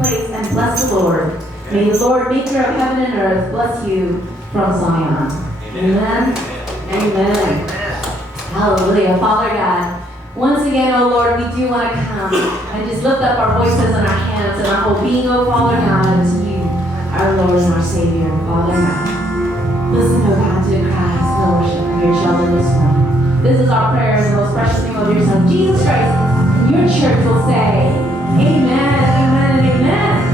place and bless the Lord. May the Lord, maker of heaven and earth, bless you from Zion. Amen. Amen. Hallelujah. Father God, once again, oh Lord, we do want to come and just lift up our voices and our hands and our whole being, oh Father God, to you, our Lord and our Savior, Father God. Listen, oh God, to the cries and worship of your children this morning. This is our prayer in the most precious name of your Son, Jesus Christ. And your church will say, Amen, amen, and amen.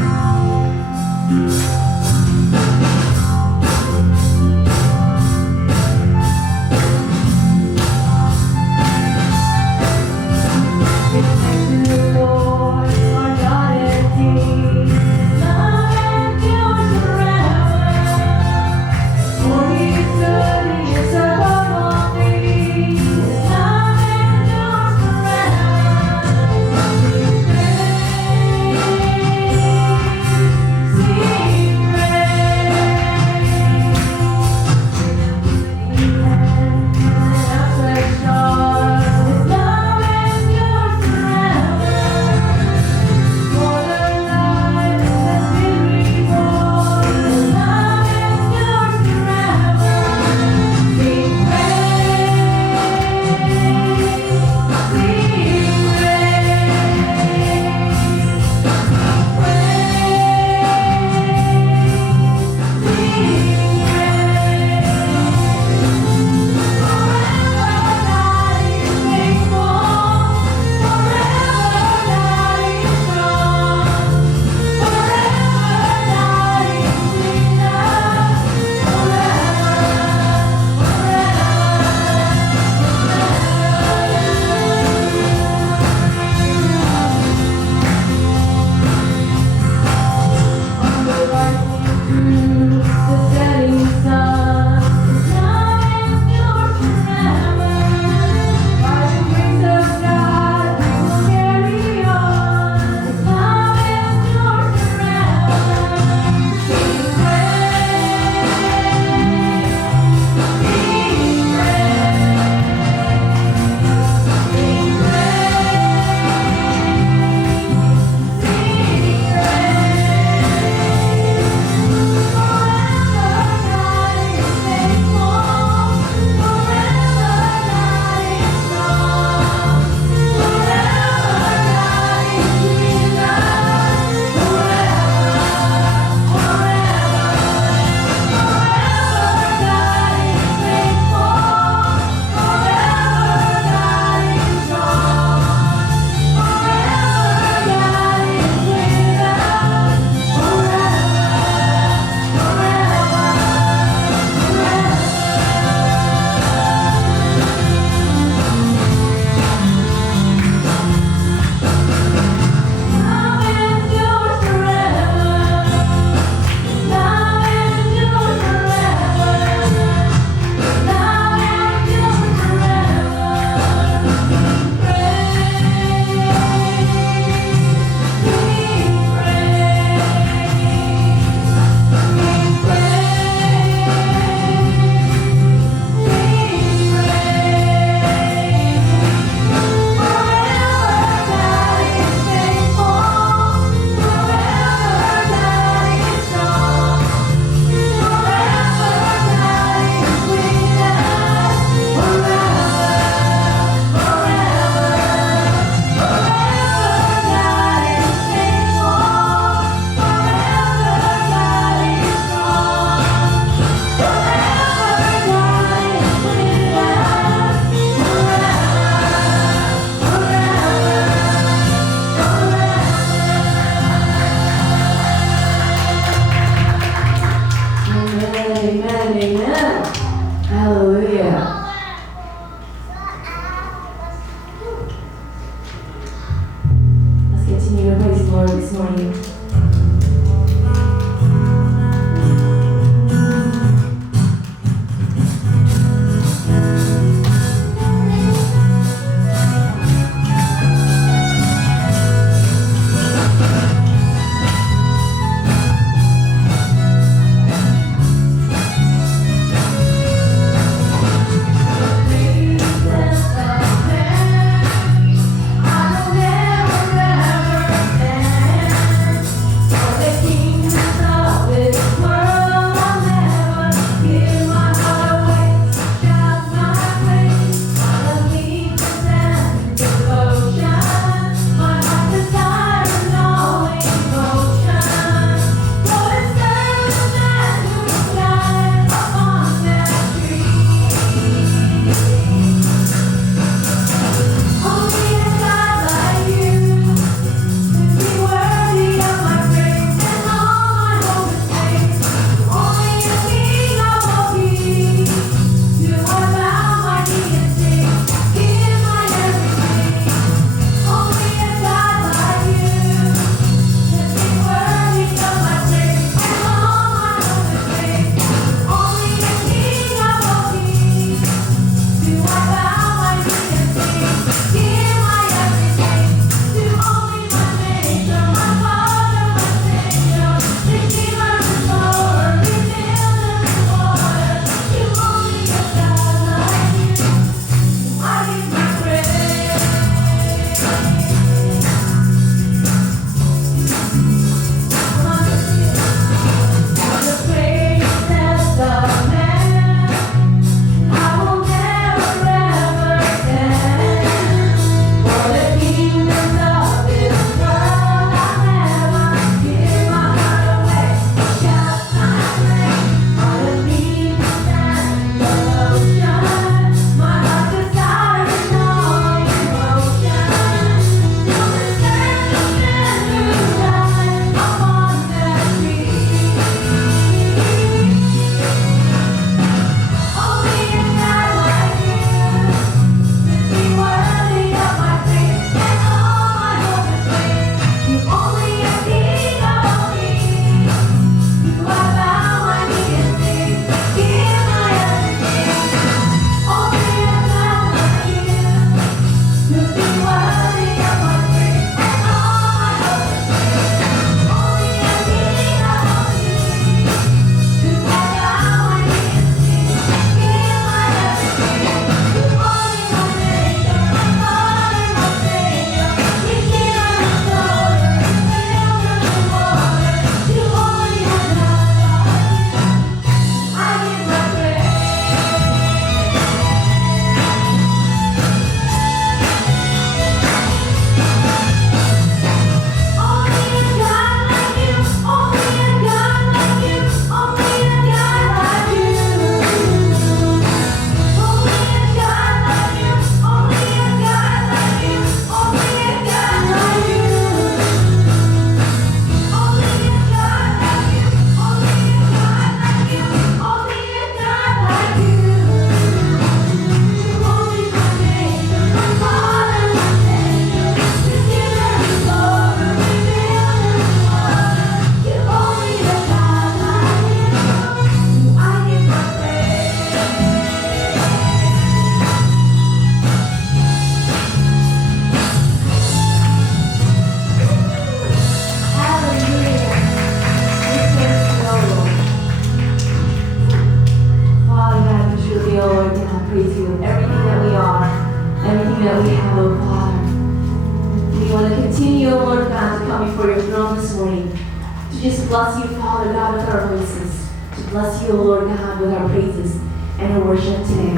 to just bless you, Father God, with our voices, to bless you, O Lord God, with our praises and our worship today.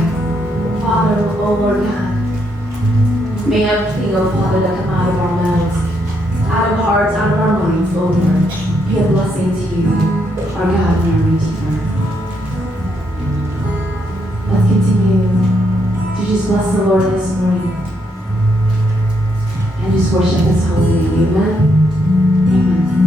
Father, O Lord God, may everything, O Father, that come out of our mouths, out of hearts, out of our minds, O Lord, be a blessing to you, our God and our Redeemer. Let's continue to just bless the Lord this morning and just worship His holy name. Amen. Amen.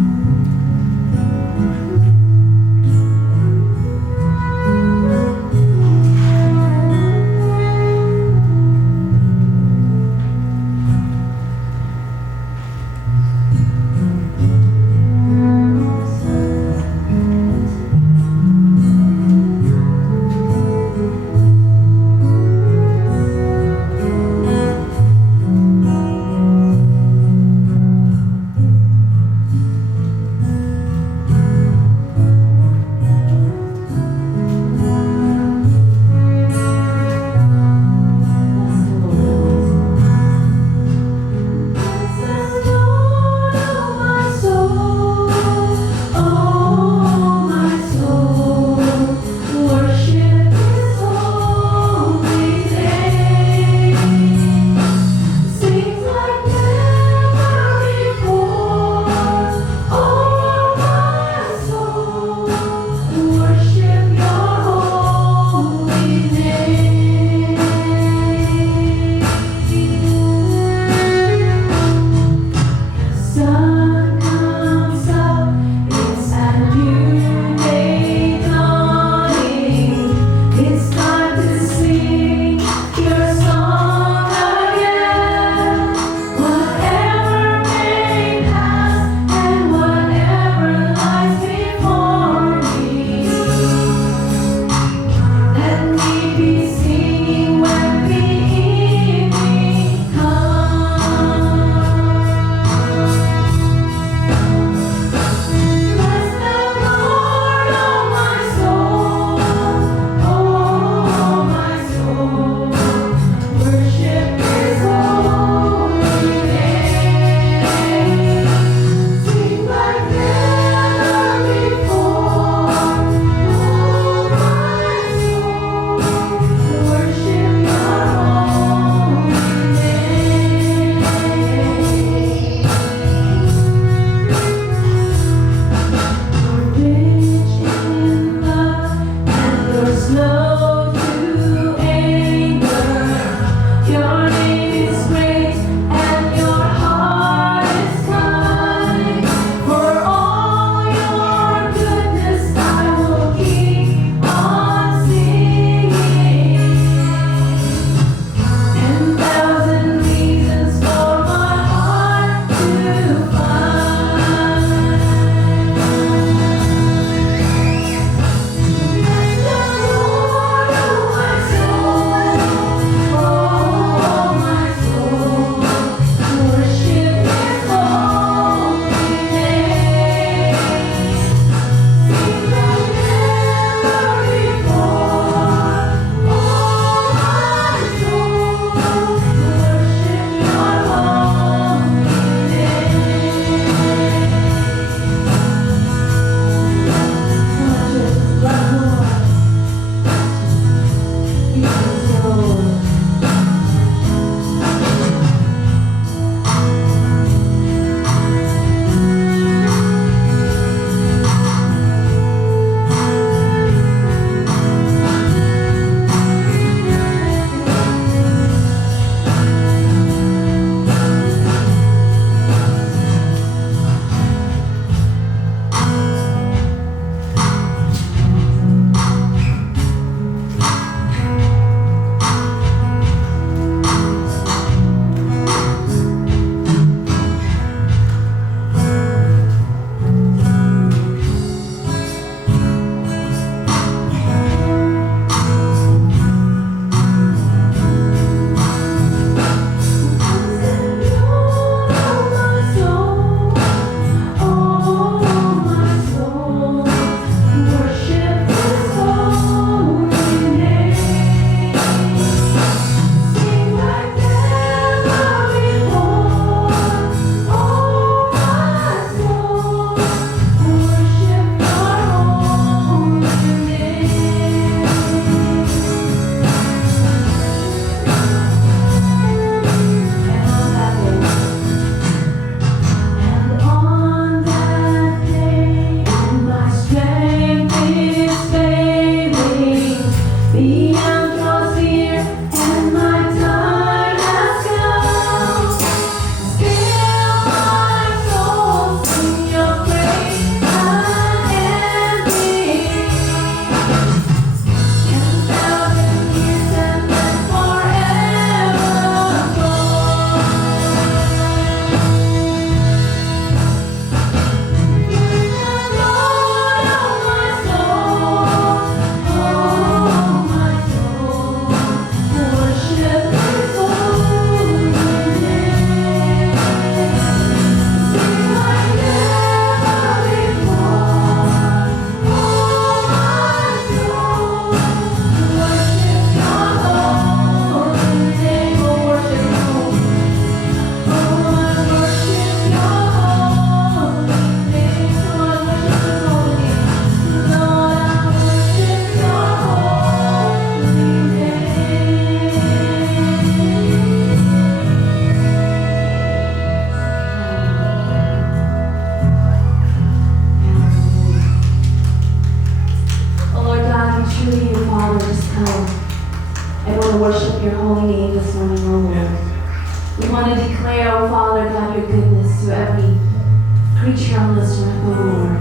of the Lord.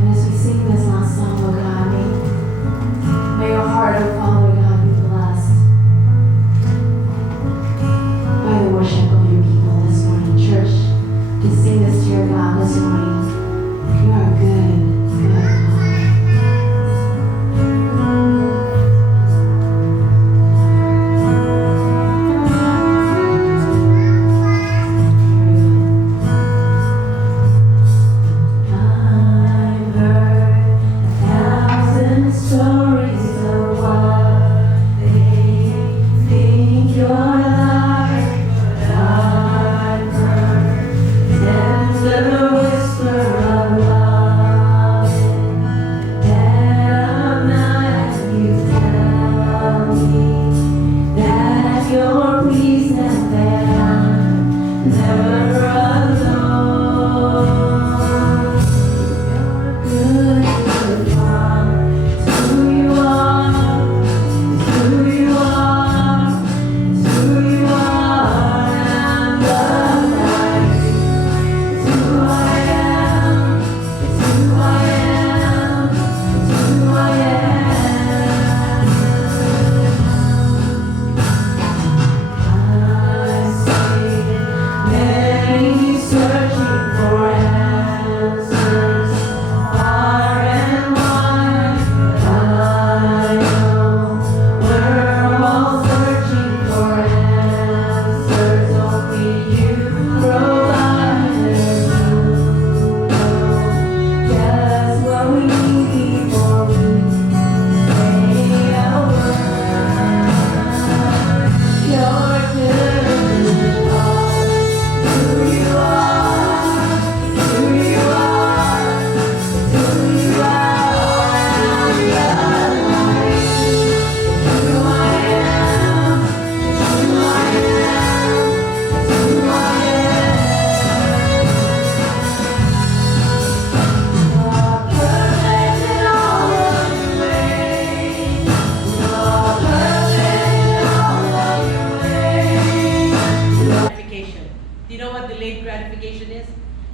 And as we sing this last song, oh God, may your heart, oh Father God, be blessed by the worship of your people this morning. Church, to sing this to your God this morning. You are good, good God.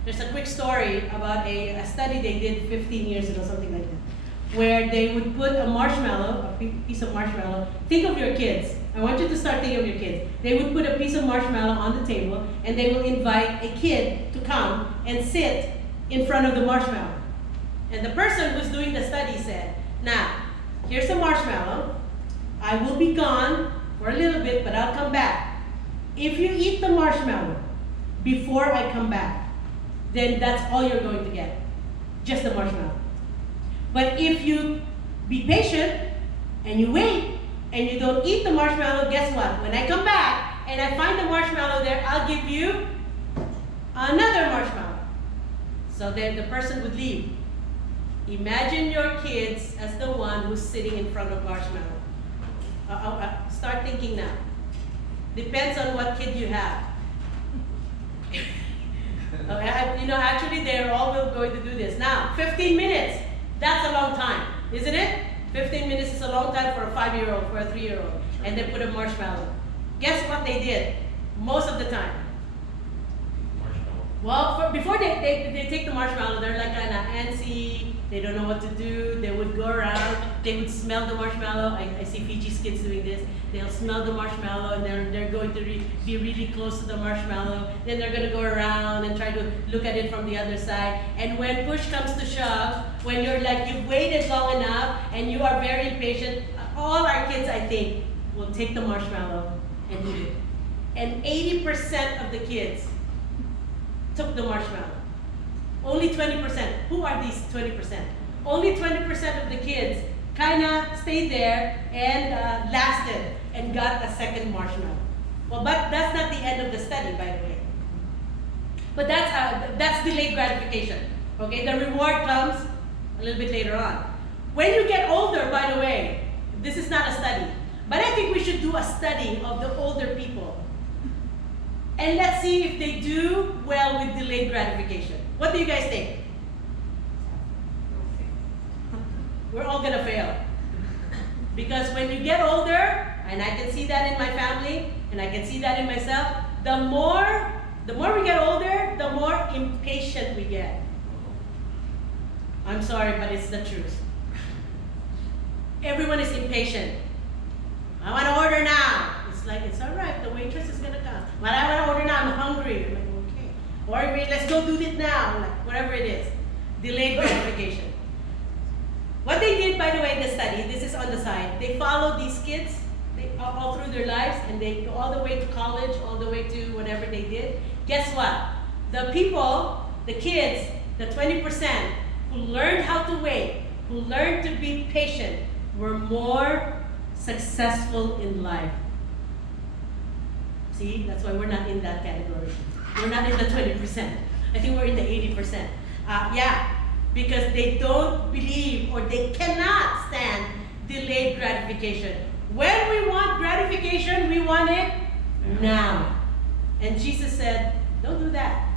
There's a quick story about a study they did 15 years ago, something like that, where they would put a marshmallow, a piece of marshmallow. Think of your kids. I want you to start thinking of your kids. They would put a piece of marshmallow on the table, and they will invite a kid to come and sit in front of the marshmallow. And the person who's doing the study said, now, here's a marshmallow. I will be gone for a little bit, but I'll come back. If you eat the marshmallow before I come back, then that's all you're going to get, just the marshmallow. But if you be patient and you wait and you don't eat the marshmallow, guess what? When I come back and I find the marshmallow there, I'll give you another marshmallow. So then the person would leave. Imagine your kids as the one who's sitting in front of marshmallow. Start thinking now. Depends on what kid you have. Actually, they're all going to do this. Now, 15 minutes, that's a long time, isn't it? 15 minutes is a long time for a 5-year-old, for a 3-year-old. And they put a marshmallow. Guess what they did most of the time? Well, before they take the marshmallow, they're like kind of antsy. They don't know what to do. They would go around. They would smell the marshmallow. I see Fiji's kids doing this. They'll smell the marshmallow, and they're going to be really close to the marshmallow. Then they're going to go around and try to look at it from the other side. And when push comes to shove, when you're like, you've waited long enough and you are very patient, all our kids, I think, will take the marshmallow and eat it. And 80% of the kids took the marshmallow. Only 20%. Who are these 20%? Only 20% of the kids kind of stayed there and lasted and got a second marshmallow. Well, but that's not the end of the study, by the way. But that's delayed gratification. Okay, the reward comes a little bit later on. When you get older, by the way, this is not a study, but I think we should do a study of the older people. And let's see if they do well with delayed gratification. What do you guys think? We're all gonna fail. Because when you get older, and I can see that in my family, and I can see that in myself, the more The more we get older, the more impatient we get. I'm sorry, but it's the truth. Everyone is impatient. I want to order now. It's like, it's all right, the waitress is going to come. But I want to order now, I'm hungry. I'm like, okay. Or wait, let's go do it now. I'm like, whatever it is. Delayed gratification. What they did, by the way, in the study, this is on the side, they followed these kids all through their lives, and they go all the way to college, all the way to whatever they did. Guess what? The people, the kids, the 20% who learned how to wait, who learned to be patient, were more successful in life. See, that's why we're not in that category. We're not in the 20%. I think we're in the 80%. Yeah, because they don't believe or they cannot stand delayed gratification. When we want gratification, we want it now. And Jesus said, don't do that.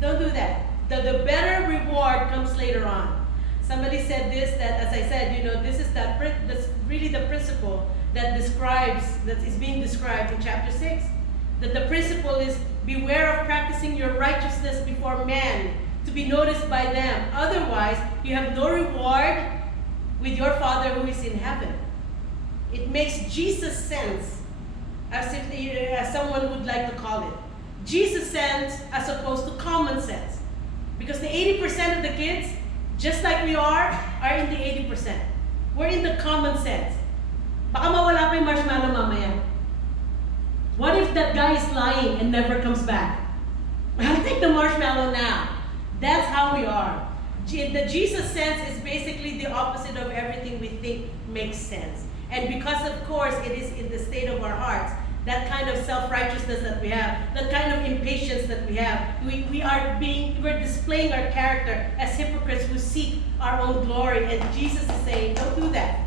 Don't do that. The better reward comes later on. Somebody said this, that as I said, this is that's really the principle that is being described in chapter 6. That the principle is, beware of practicing your righteousness before men, to be noticed by them. Otherwise, you have no reward with your Father who is in heaven. It makes Jesus sense, as someone would like to call it. Jesus sense as opposed to common sense. Because the 80% of the kids, just like we are in the 80%. We're in the common sense. Baka mawala pa yung marshmallow mamaya. What if that guy is lying and never comes back? I'll take the marshmallow now. That's how we are. The Jesus sense is basically the opposite of everything we think makes sense. And because, of course, it is in the state of our hearts, that kind of self-righteousness that we have, that kind of impatience that we have, we're displaying our character as hypocrites who seek our own glory. And Jesus is saying, don't do that.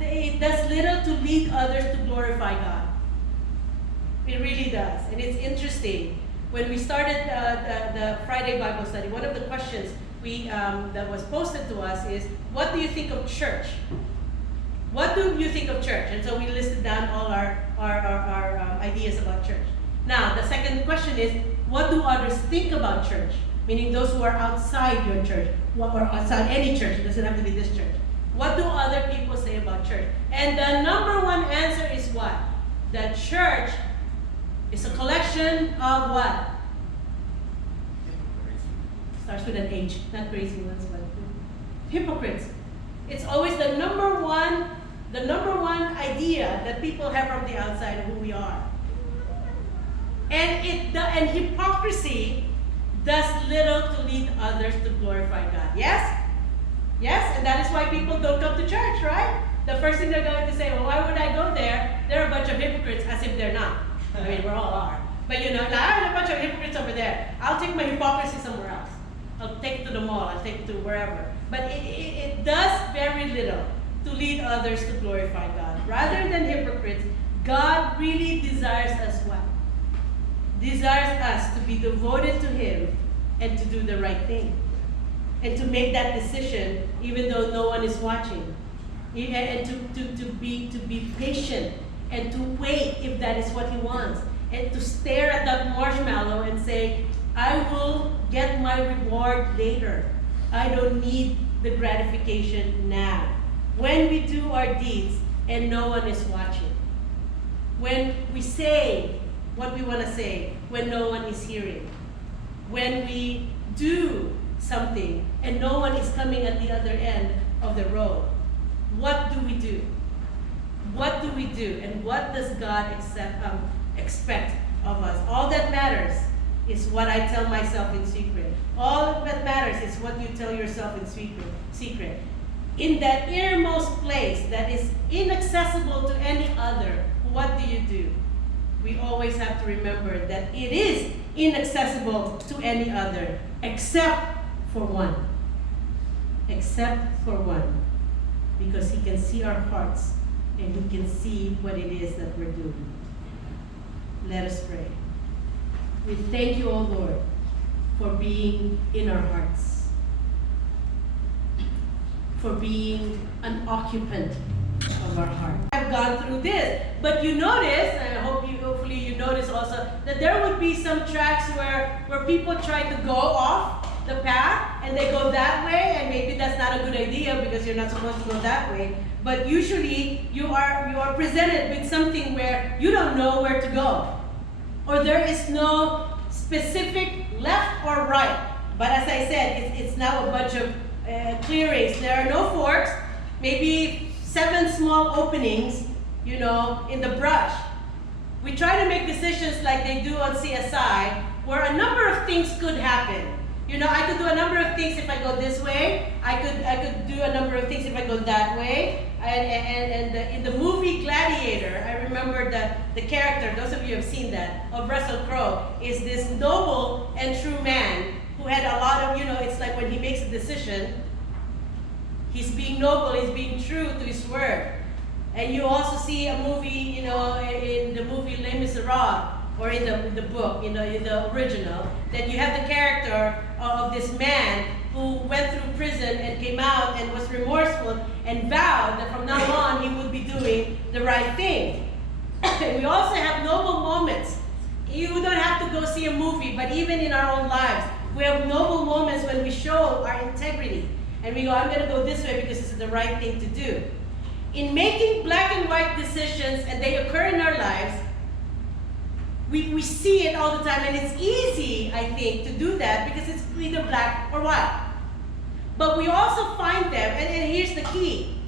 It does little to lead others to glorify God. It really does. And it's interesting. When we started the Friday Bible study, one of the questions that was posted to us is, what do you think of church? What do you think of church? And so we listed down all our ideas about church. Now, the second question is, what do others think about church? Meaning those who are outside your church, or outside any church. It doesn't have to be this church. What do other people say about church? And the number one answer is what? That church is a collection of what? Starts with an H, not crazy ones, but hypocrites. It's always the number one idea that people have from the outside of who we are. And hypocrisy does little to lead others to glorify God. Yes? Yes? And that is why people don't come to church, right? The first thing they're going to say, well, why would I go there? They're a bunch of hypocrites, as if they're not. I mean, we all are. But there's a bunch of hypocrites over there. I'll take my hypocrisy somewhere else. I'll take it to the mall. I'll take it to wherever. But it does very little to lead others to glorify God. Rather than hypocrites, God really desires us what? Desires us to be devoted to Him and to do the right thing. And to make that decision even though no one is watching. And to be patient and to wait if that is what He wants. And to stare at that marshmallow and say, I will get my reward later. I don't need the gratification now. When we do our deeds and no one is watching. When we say what we want to say when no one is hearing. When we do something and no one is coming at the other end of the road. What do we do? What do we do? And what does God expect of us? All that matters is what I tell myself in secret. All that matters is what you tell yourself in secret. In that innermost place that is inaccessible to any other, what do? We always have to remember that it is inaccessible to any other except for one. Except for one. Because He can see our hearts and He can see what it is that we're doing. Let us pray. We thank You, O Lord, for being in our hearts, for being an occupant of our heart. I've gone through this, but you notice, and I hope you hopefully you notice also that there would be some tracks where people try to go off the path and they go that way, and maybe that's not a good idea because you're not supposed to go that way. But usually you are presented with something where you don't know where to go, or there is no specific left or right. But as I said, it's now a bunch of clearings. There are no forks, maybe 7 small openings, you know, in the brush. We try to make decisions like they do on CSI, where a number of things could happen. You know, I could do a number of things if I go this way. I could do a number of things if I go that way. And in the movie Gladiator, I remember the character, those of you who have seen that, of Russell Crowe, is this noble and true man who had a lot of, you know, it's like when he makes a decision, he's being noble, he's being true to his word. And you also see a movie, you know, in the movie Les Miserables, or in the book, you know, in the original, that you have the character of this man who went through prison and came out and was remorseful and vowed that from now on he would be doing the right thing. We also have noble moments. You don't have to go see a movie, but even in our own lives, we have noble moments when we show our integrity. And we go, I'm going to go this way because this is the right thing to do. In making black and white decisions, and they occur in our lives, we see it all the time, and it's easy, I think, to do that because it's either black or white. But we also find them, and here's the key.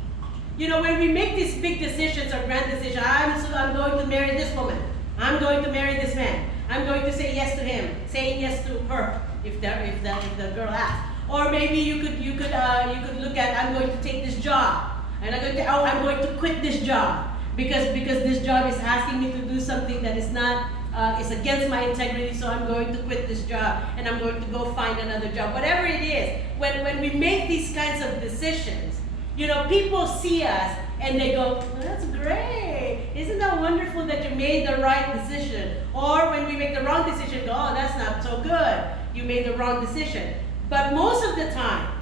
You know, when we make these big decisions or grand decisions, I'm going to marry this woman. I'm going to marry this man. I'm going to say yes to him, saying yes to her, if the girl asks. Or maybe you could look at, I'm going to take this job, and I'm going to quit this job because this job is asking me to do something that is not. It's against my integrity, so I'm going to quit this job and I'm going to go find another job. Whatever it is, when we make these kinds of decisions, you know, people see us and they go, well, that's great. Isn't that wonderful that you made the right decision? Or when we make the wrong decision, go, oh, that's not so good. You made the wrong decision. But most of the time,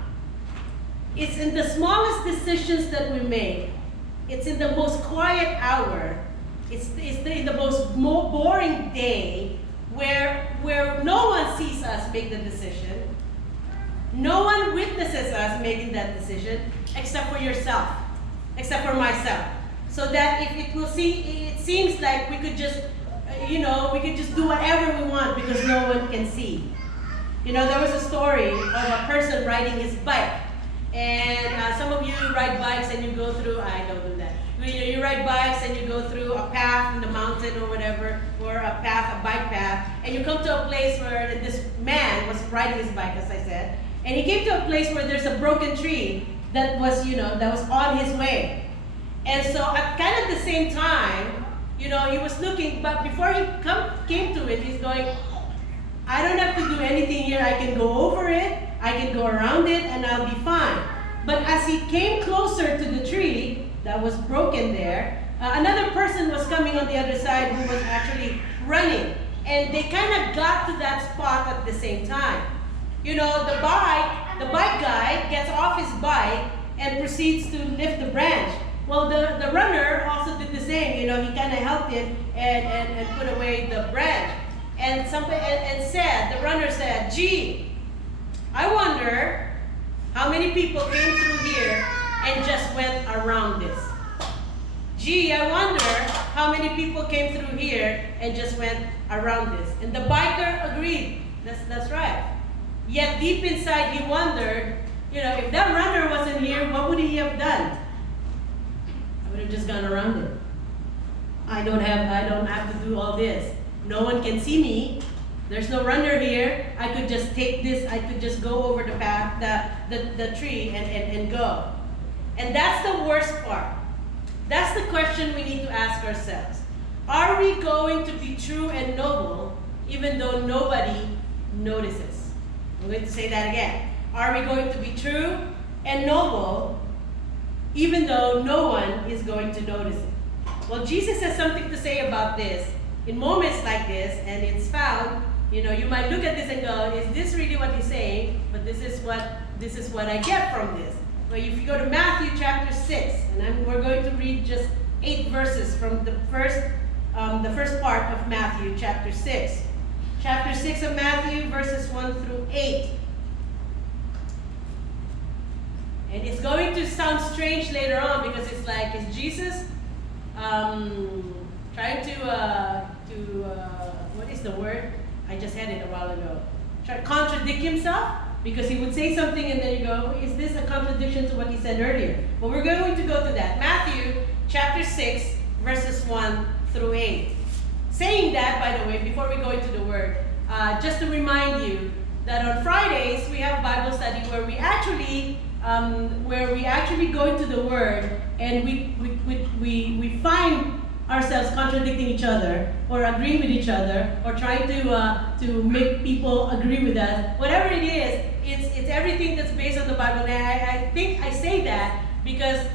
it's in the smallest decisions that we make. It's in the most quiet hour. It's in the most boring day where no one sees us make the decision. No one witnesses us making that decision except for yourself, except for myself. So that it seems like we could just, you know, we could just do whatever we want because no one can see. You know, there was a story of a person riding his bike. And some of you ride bikes and you go through, I don't do that. You ride bikes and you go through a path in the mountain or whatever, or a bike path, and you come to a place where this man was riding his bike, as I said, and he came to a place where there's a broken tree that was, you know, that was on his way. And so at kind of the same time, you know, he was looking, but before he came to it, he's going, I don't have to do anything here. I can go over it, I can go around it, and I'll be fine. But as he came closer to the tree that was broken there, another person was coming on the other side who was actually running. And they kind of got to that spot at the same time. You know, the bike guy gets off his bike and proceeds to lift the branch. Well, the runner also did the same. You know, he kind of helped him and put away the branch. And the runner said, gee, I wonder how many people came through here and just went around this. Gee, I wonder how many people came through here and just went around this. And the biker agreed. That's right. Yet deep inside he wondered, you know, if that runner wasn't here, what would he have done? I would have just gone around it. I don't have to do all this. No one can see me. There's no runner here. I could just take this, I could just go over the path, the tree and go. And that's the worst part. That's the question we need to ask ourselves. Are we going to be true and noble even though nobody notices? I'm going to say that again. Are we going to be true and noble even though no one is going to notice it? Well, Jesus has something to say about this in moments like this, and it's found, you know, you might look at this and go, is this really what he's saying? But this is what I get from this. Well, if you go to Matthew chapter 6, and we're going to read just 8 verses from the first the first part of Matthew chapter 6. Chapter 6 of Matthew, verses 1 through 8. And it's going to sound strange later on because it's like, is Jesus trying to what is the word? I just had it a while ago. Try to contradict himself? Because he would say something and then you go, is this a contradiction to what he said earlier? But we're going to go to that. Matthew chapter 6, verses 1 through 8. Saying that, by the way, before we go into the word, just to remind you that on Fridays we have Bible study where we actually go into the word and we find ourselves contradicting each other or agreeing with each other or trying to make people agree with us. Whatever it is, it's everything that's based on the Bible. And I think I say that because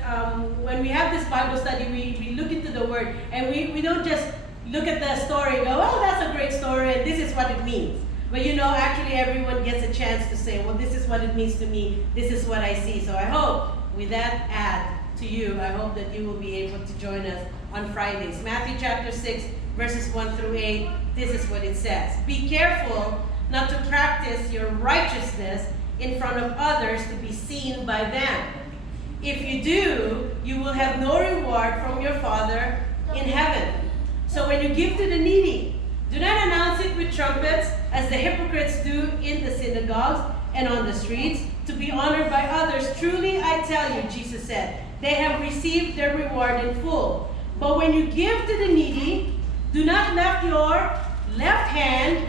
when we have this Bible study, we look into the word and we don't just look at the story and go, oh, that's a great story and this is what it means. But actually everyone gets a chance to say, well, this is what it means to me, this is what I see. So I hope with that add to you, I hope that you will be able to join us on Fridays. Matthew chapter 6, verses 1 through 8, this is what it says. Be careful not to practice your righteousness in front of others to be seen by them. If you do, you will have no reward from your Father in heaven. So when you give to the needy, do not announce it with trumpets, as the hypocrites do in the synagogues and on the streets, to be honored by others. Truly, I tell you, Jesus said, they have received their reward in full. But when you give to the needy, do not let your left hand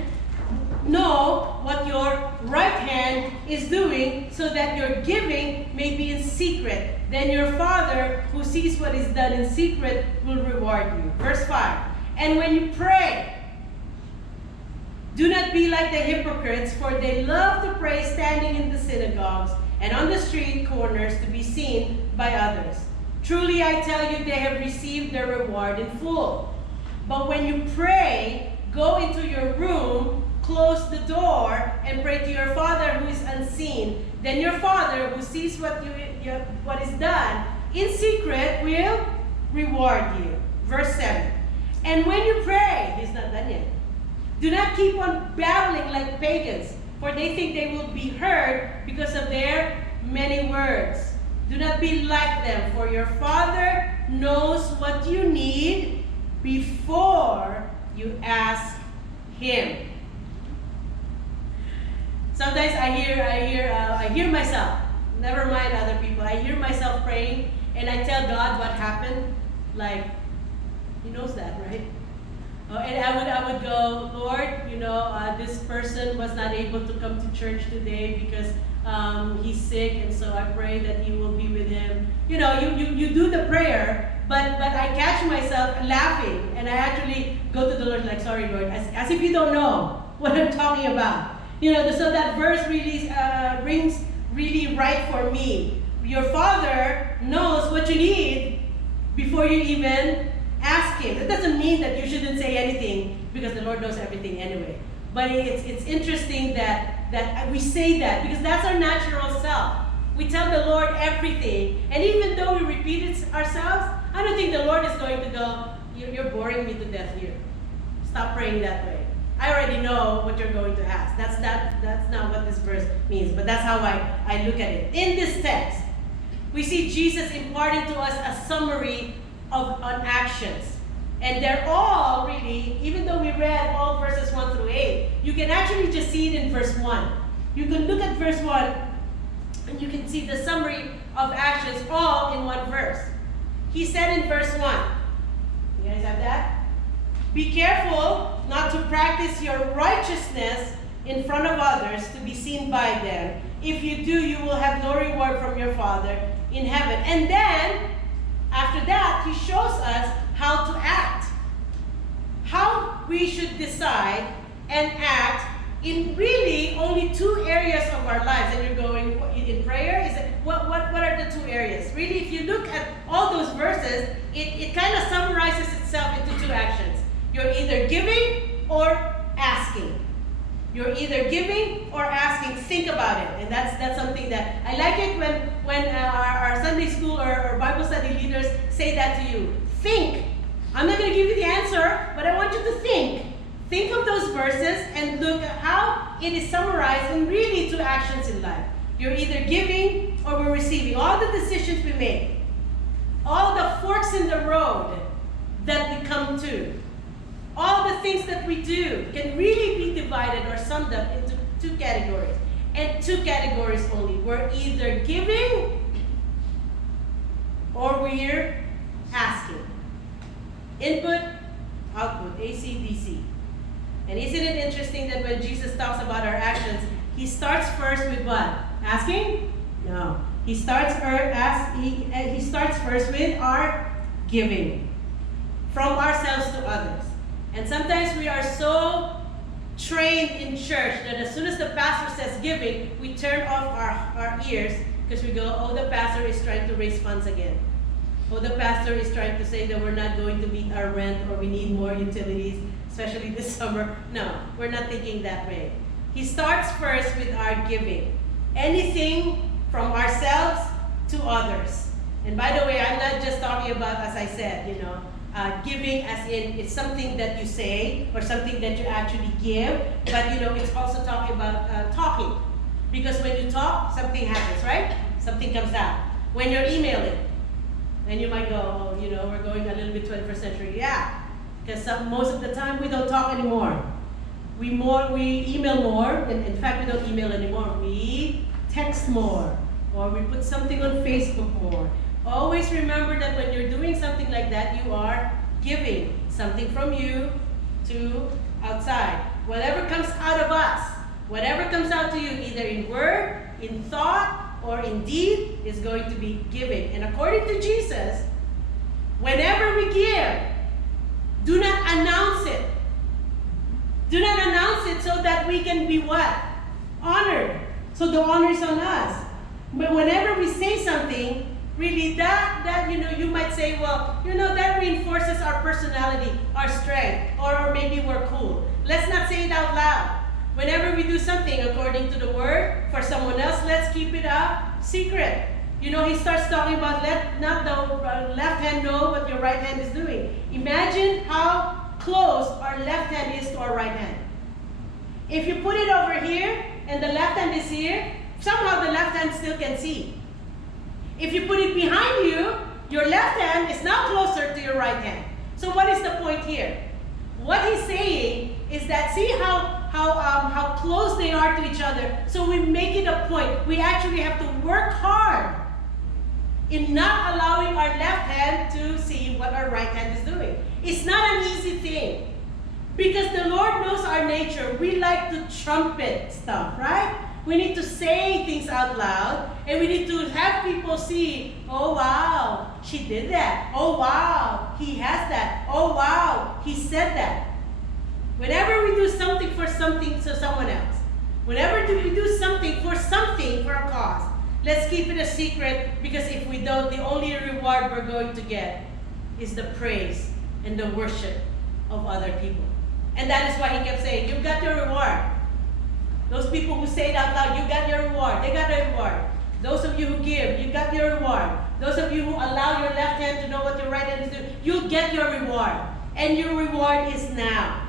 know what your right hand is doing, so that your giving may be in secret. Then your Father, who sees what is done in secret, will reward you. Verse 5. And when you pray, do not be like the hypocrites, for they love to pray standing in the synagogues and on the street corners to be seen by others. Truly, I tell you, they have received their reward in full. But when you pray, go into your room, close the door, and pray to your Father who is unseen. Then your Father, who sees what is done in secret, will reward you. Verse 7. And when you pray, this is not done yet. Do not keep on babbling like pagans, for they think they will be heard because of their many words. Do not be like them, for your Father knows what you need before you ask Him. Sometimes I hear myself. Never mind other people. I hear myself praying, and I tell God what happened. Like, He knows that, right? And I would go, Lord, this person was not able to come to church today because he's sick, and so I pray that you will be with him. You do the prayer, but I catch myself laughing, and I actually go to the Lord like, sorry, Lord, as if you don't know what I'm talking about. So that verse really rings really right for me. Your Father knows what you need before you even ask Him. That doesn't mean that you shouldn't say anything, because the Lord knows everything anyway. But it's interesting that we say that, because that's our natural self. We tell the Lord everything, and even though we repeat it ourselves, I don't think the Lord is going to go, you're boring me to death here. Stop praying that way. I already know what you're going to ask. That's not what this verse means, but that's how I look at it. In this text, we see Jesus imparting to us a summary on actions. And they're all really, even though we read all verses 1 through 8, you can actually just see it in verse 1. You can look at verse 1, and you can see the summary of actions all in one verse. He said in verse 1, you guys have that? Be careful not to practice your righteousness in front of others to be seen by them. If you do, you will have no reward from your Father in heaven. And then, after that, he shows us how to act. How we should decide and act in really only 2 areas of our lives. And you're going, in prayer, is it, what are the 2 areas? Really, if you look at all those verses, it kind of summarizes itself into 2 actions. You're either giving or asking. You're either giving or asking. Think about it. And that's something that I like it when our Sunday school or Bible study leaders say that to you. Think I'm not going to give you the answer, but I want you to think. Think of those verses and look at how it is summarized in really two actions in life. You're either giving or we're receiving. All the decisions we make, all the forks in the road that we come to, all the things that we do can really be divided or summed up into two categories. And two categories only. We're either giving or we're asking. Input, output, AC, DC. And isn't it interesting that when Jesus talks about our actions, he starts first with what? Asking? No. He starts first with our giving from ourselves to others. And sometimes we are so trained in church that as soon as the pastor says giving, we turn off our ears because we go, oh, the pastor is trying to raise funds again. Oh, the pastor is trying to say that we're not going to meet our rent or we need more utilities, especially this summer. No, we're not thinking that way. He starts first with our giving. Anything from ourselves to others. And by the way, I'm not just talking about, as I said, giving as in it's something that you say or something that you actually give, but it's also talking about talking. Because when you talk, something happens, right? Something comes out. When you're emailing, and you might go, oh, we're going a little bit 21st century. Yeah, because most of the time we don't talk anymore. We email more, and in fact we don't email anymore. We text more, or we put something on Facebook more. Always remember that when you're doing something like that, you are giving something from you to outside. Whatever comes out of us, whatever comes out to you, either in word, in thought, or in deed, is going to be giving. And according to Jesus, whenever we give, do not announce it. Do not announce it so that we can be what? Honored. So the honor is on us. But whenever we say something, really that you might say, well, that reinforces our personality, our strength, or maybe we're cool. Let's not say it out loud. Whenever we do something according to the word for someone else, let's keep it a secret. He starts talking about let not the left hand know what your right hand is doing. Imagine how close our left hand is to our right hand. If you put it over here and the left hand is here, somehow the left hand still can see. If you put it behind you, your left hand is now closer to your right hand. So what is the point here? What he's saying is that see how close they are to each other. So we make it a point. We actually have to work hard in not allowing our left hand to see what our right hand is doing. It's not an easy thing because the Lord knows our nature. We like to trumpet stuff, right? We need to say things out loud, and we need to have people see, oh wow, she did that. Oh wow, he has that. Oh wow, he said that. Whenever we do something for someone else, whenever we do something for a cause, let's keep it a secret, because if we don't, the only reward we're going to get is the praise and the worship of other people. And that is why he kept saying, you've got your reward. Those people who say it out loud, you got your reward. They got their reward. Those of you who give, you got your reward. Those of you who allow your left hand to know what your right hand is doing, you'll get your reward. And your reward is now.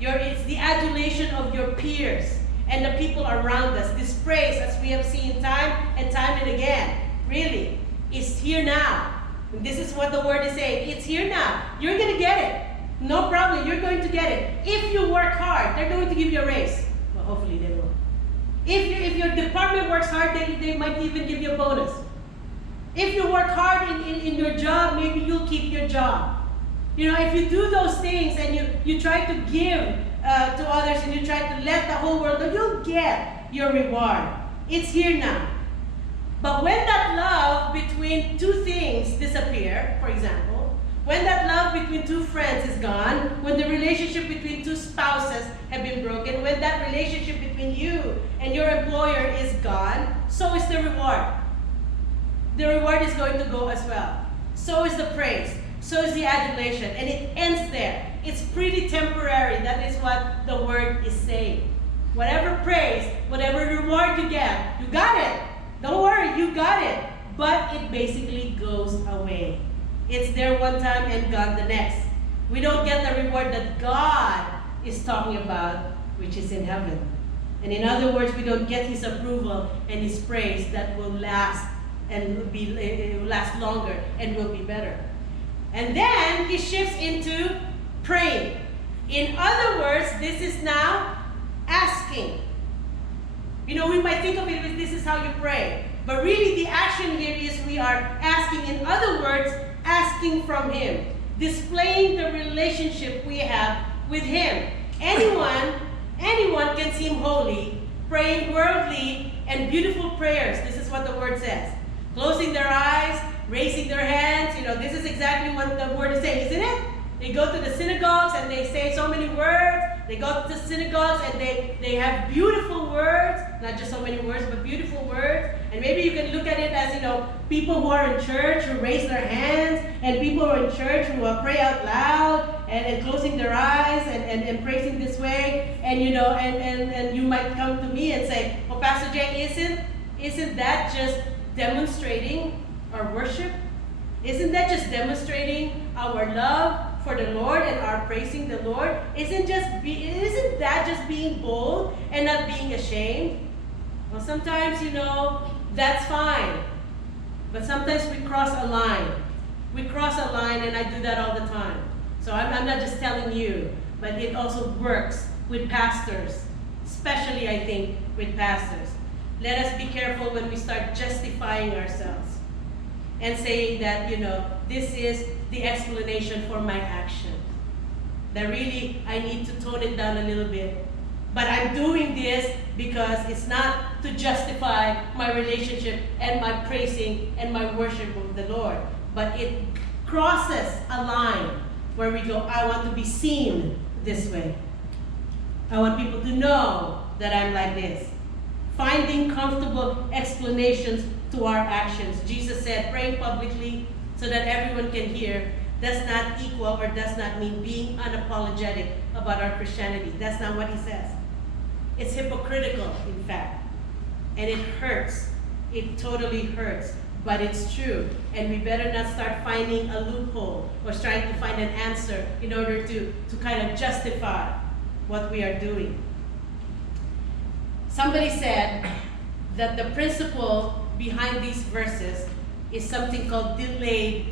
It's the adulation of your peers and the people around us. This praise, as we have seen time and again, really, is here now. And this is what the word is saying. It's here now. You're going to get it. No problem. You're going to get it. If you work hard, they're going to give you a raise. Well, hopefully they will. If your department works hard, they might even give you a bonus. If you work hard in your job, maybe you'll keep your job. If you do those things and you try to give to others and you try to let the whole world know, you'll get your reward. It's here now. But when that love between two things disappear, for example, when that love between two friends is gone, when the relationship between two spouses have been broken, when that relationship between you and your employer is gone, so is the reward. The reward is going to go as well. So is the praise. So is the adulation. And it ends there. It's pretty temporary. That is what the word is saying. Whatever praise, whatever reward you get, you got it. Don't worry, you got it. But it basically goes away. It's there one time and gone the next. We don't get the reward that God is talking about, which is in heaven. And in other words, we don't get His approval and His praise that will last and it will last longer and will be better. And then He shifts into praying. In other words, this is now asking. You know, we might think of it as this is how you pray. But really the action here is we are asking. In other words, asking from Him. Displaying the relationship we have with Him. Anyone can seem holy, praying worldly and beautiful prayers. This is what the Word says. Closing their eyes, raising their hands. You know, this is exactly what the Word is saying, isn't it? They go to the synagogues and they say so many words. They go to the synagogues and they have beautiful words. Not just so many words, but beautiful words. And maybe you can look at it as, you know, people who are in church who raise their hands, and people who are in church who pray out loud and closing their eyes and praising this way. And, you know, and you might come to me and say, oh, Pastor Jay, isn't that just demonstrating our worship? Isn't that just demonstrating our love for the Lord and our praising the Lord? Isn't that just being bold and not being ashamed? Well, sometimes, you know, that's fine. But sometimes we cross a line. We cross a line, and I do that all the time. So I'm not just telling you, but it also works with pastors, especially, I think, with pastors. Let us be careful when we start justifying ourselves and saying that, you know, this is the explanation for my action. That really, I need to tone it down a little bit. But I'm doing this because it's not to justify my relationship and my praising and my worship of the Lord. But it crosses a line where we go, I want to be seen this way. I want people to know that I'm like this. Finding comfortable explanations to our actions. Jesus said, praying publicly so that everyone can hear does not equal or does not mean being unapologetic about our Christianity. That's not what He says. It's hypocritical, in fact. And it hurts. It totally hurts. But it's true. And we better not start finding a loophole or trying to find an answer in order to kind of justify what we are doing. Somebody said that the principle behind these verses is something called delayed